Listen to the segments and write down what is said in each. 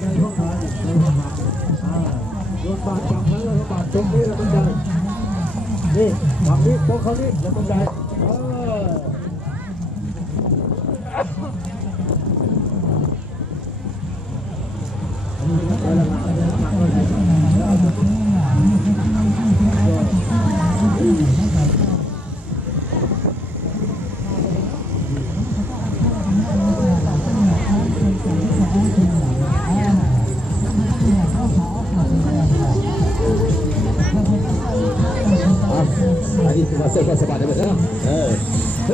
ใจพวกเราโดนบาดจับแล้วก็บาดตรงนี้แล้วต้องใจนี่ฝั่งนี้พวกเขานี่แล้วต้องใจ这块是把这个身上，嘿，是。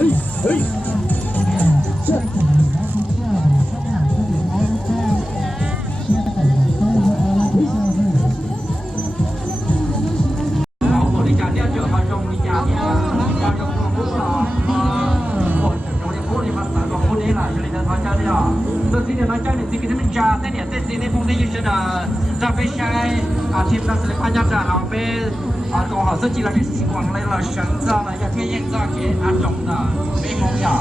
我的家店就好像我的家店，好像我不老，我的锅里面三个锅里了，有的他家的呀，这今年他家里这个他们家这年这今年风的有些的，这被晒啊，天那是的看家这好被。còn họ rất chỉ là cái sinh hoạt này là sáng ra là nhà thiên nhiên ra cái ăn trồng là bên mong nhà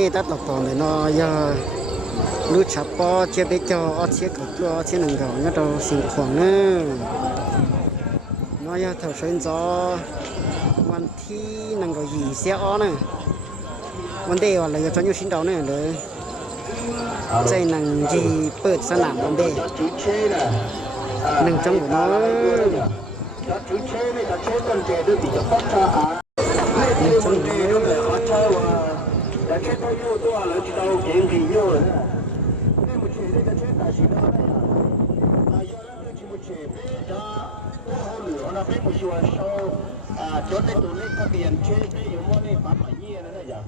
นี่ตัดต่อเลยเนาะยารู้ชับปอเชียไปจอเชียกับตัวเชียหนึ่งเขาเนี่ยเราสิ่งของเนอะเนาะยาเท่าเชิญจอวันที่หนึ่งเขาหยีเสียอ้อเนอะวันเดียวอะไรก็จะอยู่ชิ้นเดียวเนี่ยเลยใจหนังยีเปิดสนามวันเดียวหนึ่งจังหวะเนาะหนึ่งจังหวะแต่แค่ตัวโย่ตัวแล้วจะเอาเก่งกี่โย่เลยนะนี่มันเชื่อได้ก็เชื่อแต่สิ่งนั้นนะนายกรัฐมนตรีมันเชื่อเป็นจ้าเขาเหลือนะเป็นผู้ช่วยโชว์จดในตัวเลขทะเบียนเชื่อได้อยู่ว่านี่ปั๊มมาเยี่ยนะเนี่ยอย่าง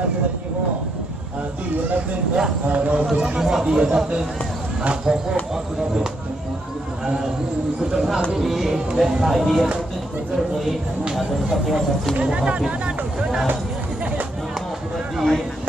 ถ้าเป็นยี่ห้อดีอันดับหนึ่งนะเราเป็นยี่ห้อดีอันดับหนึ่งของพวกก็คือเราเป็นคุณภาพที่ดีและขายดีอันดับหนึ่งของโลกนี้เป็นครอบครัวสัตว์สิ่งของเราเป็นคุณภาพที่ดี